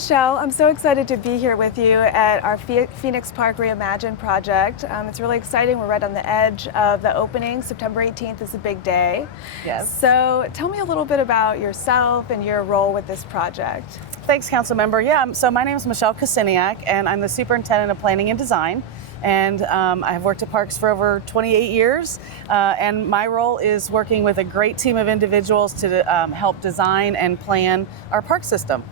Michelle. I'm so excited to be here with you at our Phoenix Park Reimagine project. It's really exciting. We're right on the edge of the opening. September 18th is a big day. Yes. So tell me a little bit about yourself and your role with this project. Thanks, Council Member. Yeah, so my name is Michelle Kosiniak, and I'm the Superintendent of Planning and Design. And I have worked at parks for over 28 years, and my role is working with a great team of individuals to help design and plan our park system.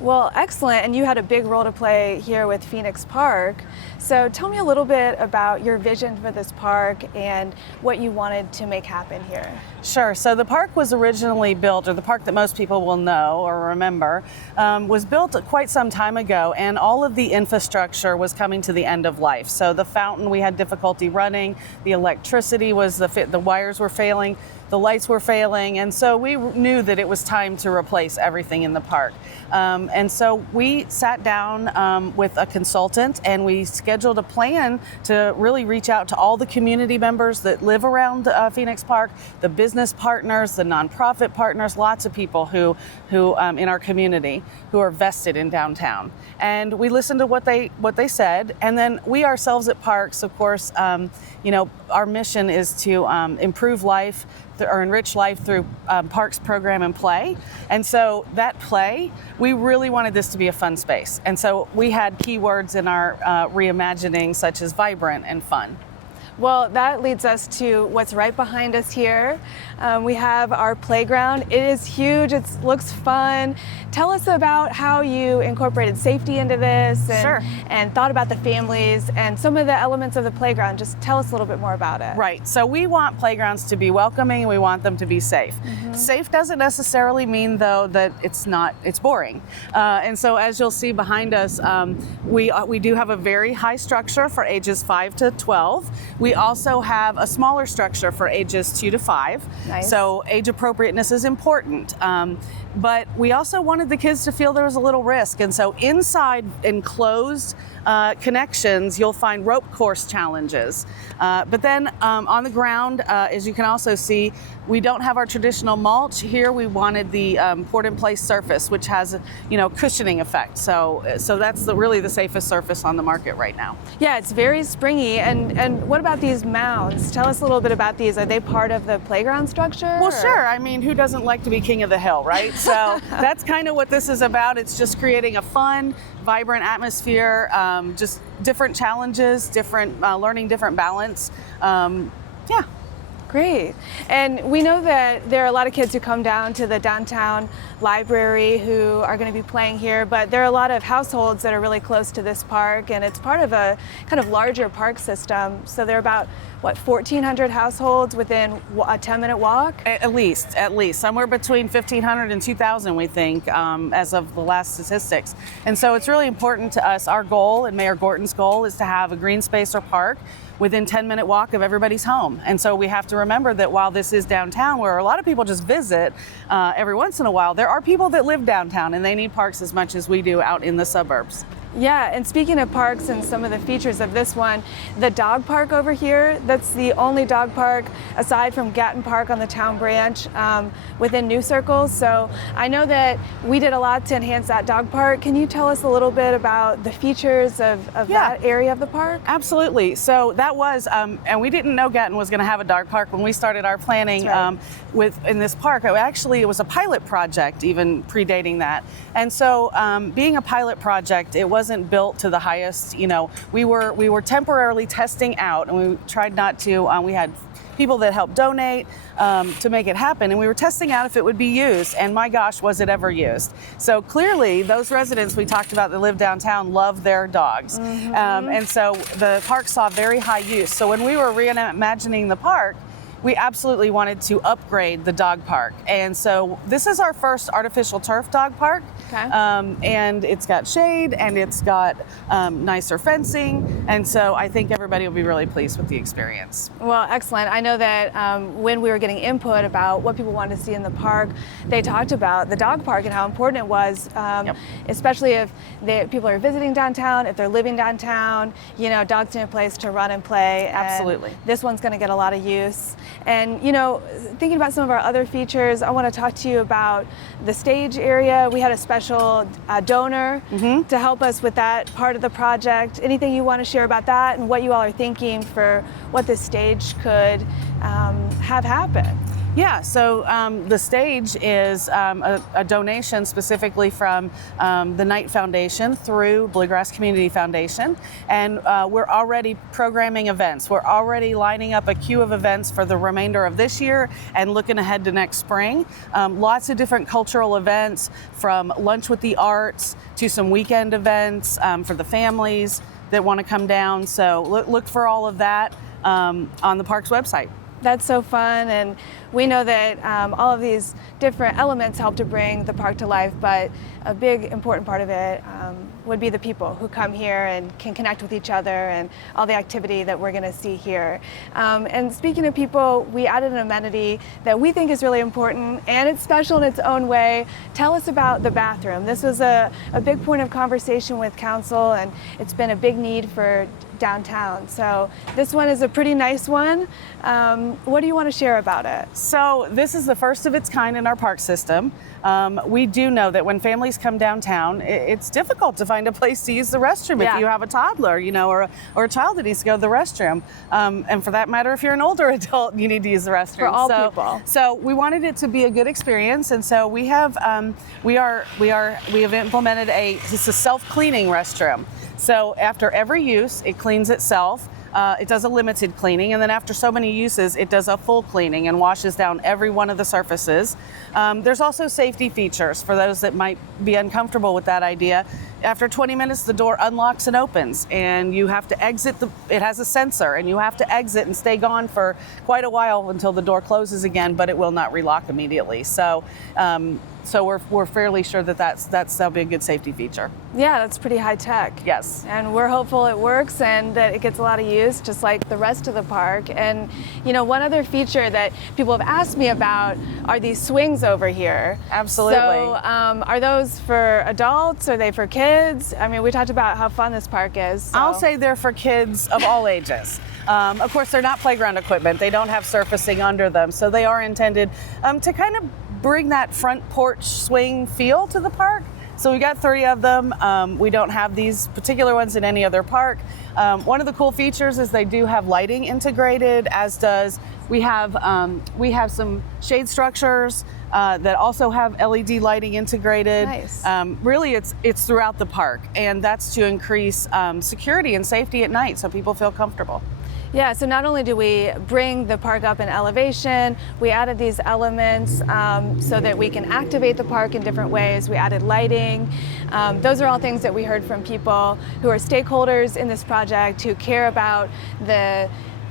Well, excellent. And you had a big role to play here with Phoenix Park. So tell me a little bit about your vision for this park and what you wanted to make happen here. Sure. So the park was originally built, or the park that most people will know or remember, was built quite some time ago, and all of the infrastructure was coming to the end of life. So the fountain, we had difficulty running, the electricity was, the wires were failing, the lights were failing, and so we knew that it was time to replace everything in the park. And so we sat down with a consultant and we scheduled a plan to really reach out to all the community members that live around Phoenix Park, the business partners, the nonprofit partners, lots of people who in our community who are vested in downtown. And we listened to what they said, and then we ourselves at Parks, of course, our mission is to improve life or enrich life through Parks program and play. And so that play, we really wanted this to be a fun space. And so we had keywords in our reimagining such as vibrant and fun. Well, that leads us to what's right behind us here. We have our playground. It is huge. It looks fun. Tell us about how you incorporated safety into this and thought about the families and some of the elements of the playground. Just tell us a little bit more about it. Right. So we want playgrounds to be welcoming and we want them to be safe. Mm-hmm. Safe doesn't necessarily mean, though, that it's boring. And so as you'll see behind us, we do have a very high structure for ages 5 to 12. We also have a smaller structure for ages 2 to 5. Nice. So age appropriateness is important. But we also wanted the kids to feel there was a little risk. And so inside enclosed connections, you'll find rope course challenges. But then on the ground, as you can also see, we don't have our traditional mulch. Here we wanted the poured-in-place surface, which has a cushioning effect. So that's really the safest surface on the market right now. Yeah, it's very springy. And what about these mounds? Tell us a little bit about these. Are they part of the playground structure? Well, sure. I mean, who doesn't like to be king of the hill, right? So that's kind of what this is about. It's just creating a fun, vibrant atmosphere, just different challenges, learning different balance. Yeah. Great. And we know that there are a lot of kids who come down to the downtown library who are going to be playing here, but there are a lot of households that are really close to this park, and it's part of a kind of larger park system. So there are about, 1,400 households within a 10-minute walk? At least. Somewhere between 1,500 and 2,000, we think, as of the last statistics. And so it's really important to us. Our goal, and Mayor Gorton's goal, is to have a green space or park within 10-minute walk of everybody's home. And so we have to remember that while this is downtown, where a lot of people just visit every once in a while, there are people that live downtown and they need parks as much as we do out in the suburbs. Yeah, and speaking of parks and some of the features of this one, the dog park over here, that's the only dog park aside from Gatton Park on the town branch within New Circles. So I know that we did a lot to enhance that dog park. Can you tell us a little bit about the features of that area of the park? Absolutely. So that was, and we didn't know Gatton was going to have a dog park when we started our planning in this park. It was a pilot project, even predating that. And so being a pilot project, it wasn't built to the highest, we were temporarily testing out, and we tried not to, we had people that helped donate to make it happen, and we were testing out if it would be used, and my gosh, was it ever used. So clearly those residents we talked about that live downtown love their dogs. Mm-hmm. And so the park saw very high use. So when we were reimagining the park, we absolutely wanted to upgrade the dog park. And so this is our first artificial turf dog park. Okay. And it's got shade and it's got nicer fencing. And so I think everybody will be really pleased with the experience. Well, excellent. I know that when we were getting input about what people wanted to see in the park, they talked about the dog park and how important it was, especially if people are visiting downtown, if they're living downtown, dogs need a place to run and play. Absolutely. And this one's going to get a lot of use. And thinking about some of our other features, I want to talk to you about the stage area. We had a special donor to help us with that part of the project. Anything you want to share about that and what you all are thinking for what this stage could have happen? Yeah, so the stage is a donation specifically from the Knight Foundation through Bluegrass Community Foundation, and we're already programming events. We're already lining up a queue of events for the remainder of this year and looking ahead to next spring. Lots of different cultural events, from lunch with the arts to some weekend events for the families that want to come down. So look for all of that on the park's website. That's so fun, and we know that all of these different elements help to bring the park to life, but a big important part of it would be the people who come here and can connect with each other and all the activity that we're going to see here. And speaking of people, we added an amenity that we think is really important, and it's special in its own way. Tell us about the bathroom. This was a big point of conversation with council, and it's been a big need for downtown. So this one is a pretty nice one. What do you want to share about it? So this is the first of its kind in our park system. We do know that when families come downtown, it's difficult to find a place to use the restroom if you have a toddler, or a child that needs to go to the restroom. And for that matter, if you're an older adult, you need to use the restroom. For all people. So we wanted it to be a good experience, and so we have implemented a self-cleaning restroom. So after every use, it cleans itself. It does a limited cleaning, and then after so many uses, it does a full cleaning and washes down every one of the surfaces. There's also safety features for those that might be uncomfortable with that idea. After 20 minutes, the door unlocks and opens, and you have to exit. It has a sensor, and you have to exit and stay gone for quite a while until the door closes again, but it will not relock immediately. So we're fairly sure that that'll be a good safety feature. Yeah, that's pretty high tech. Yes. And we're hopeful it works and that it gets a lot of use, just like the rest of the park. And one other feature that people have asked me about are these swings over here. Absolutely. So are those for adults? Are they for kids? I mean, we talked about how fun this park is. So. I'll say they're for kids of all ages. Of course, they're not playground equipment. They don't have surfacing under them, so they are intended to kind of bring that front porch swing feel to the park. So we got 3 of them. We don't have these particular ones in any other park. One of the cool features is they do have lighting integrated, as does we have some shade structures that also have LED lighting integrated. Nice. Really, it's throughout the park, and that's to increase security and safety at night, so people feel comfortable. Yeah, so not only do we bring the park up in elevation, we added these elements so that we can activate the park in different ways. We added lighting. Those are all things that we heard from people who are stakeholders in this project, who care about the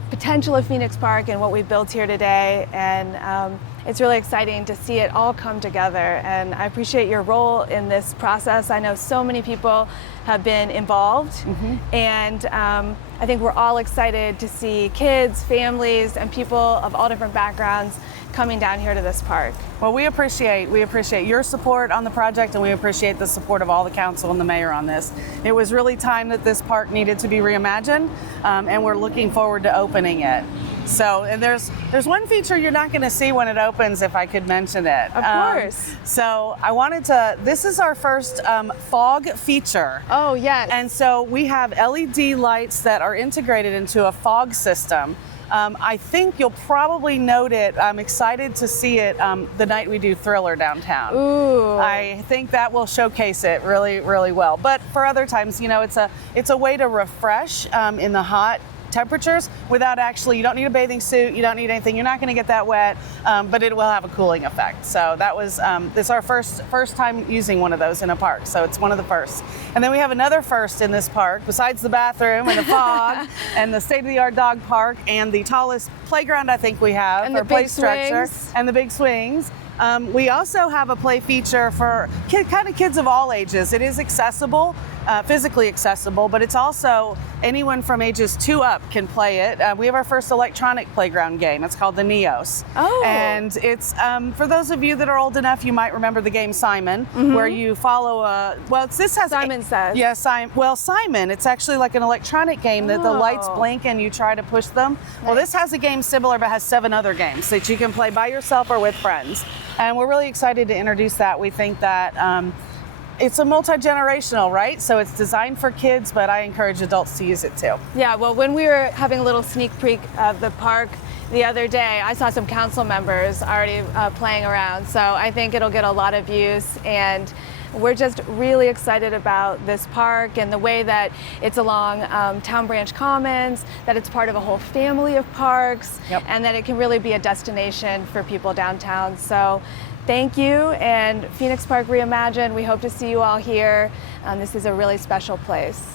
potential of Phoenix Park and what we built here today. And it's really exciting to see it all come together. And I appreciate your role in this process. I know so many people have been involved, and I think we're all excited to see kids, families, and people of all different backgrounds coming down here to this park. Well, we appreciate your support on the project, and we appreciate the support of all the council and the mayor on this. It was really time that this park needed to be reimagined, and we're looking forward to opening it. So, and there's one feature you're not going to see when it opens, if I could mention it. Of course. So this is our first fog feature. Oh, yes. And so we have LED lights that are integrated into a fog system. I think you'll probably note it. I'm excited to see it the night we do Thriller downtown. Ooh. I think that will showcase it really, really well. But for other times, it's a way to refresh in the hot temperatures without you don't need a bathing suit, you don't need anything, you're not going to get that wet, but it will have a cooling effect. So that was this is our first time using one of those in a park, so it's one of the firsts. And then we have another first in this park, besides the bathroom and the fog and the state-of-the-art dog park and the tallest playground I think we have, and the play structure, and the big swings. We also have a play feature for kids of all ages. It is accessible physically accessible, but it's also anyone from ages 2 up can play it. We have our first electronic playground game. It's called the Neos. Oh. And it's, for those of you that are old enough, you might remember the game Simon, where you follow this has Simon Says. Yeah, Simon, it's actually like an electronic game that the lights blink and you try to push them. Well, this has a game similar but has 7 other games that you can play by yourself or with friends. And we're really excited to introduce that. We think that it's a multi-generational, right? So it's designed for kids, but I encourage adults to use it too. Yeah, well, when we were having a little sneak peek of the park the other day, I saw some council members already playing around. So I think it'll get a lot of use, and we're just really excited about this park and the way that it's along Town Branch Commons, that it's part of a whole family of parks, and that it can really be a destination for people downtown. So thank you, and Phoenix Park Reimagined, we hope to see you all here. This is a really special place.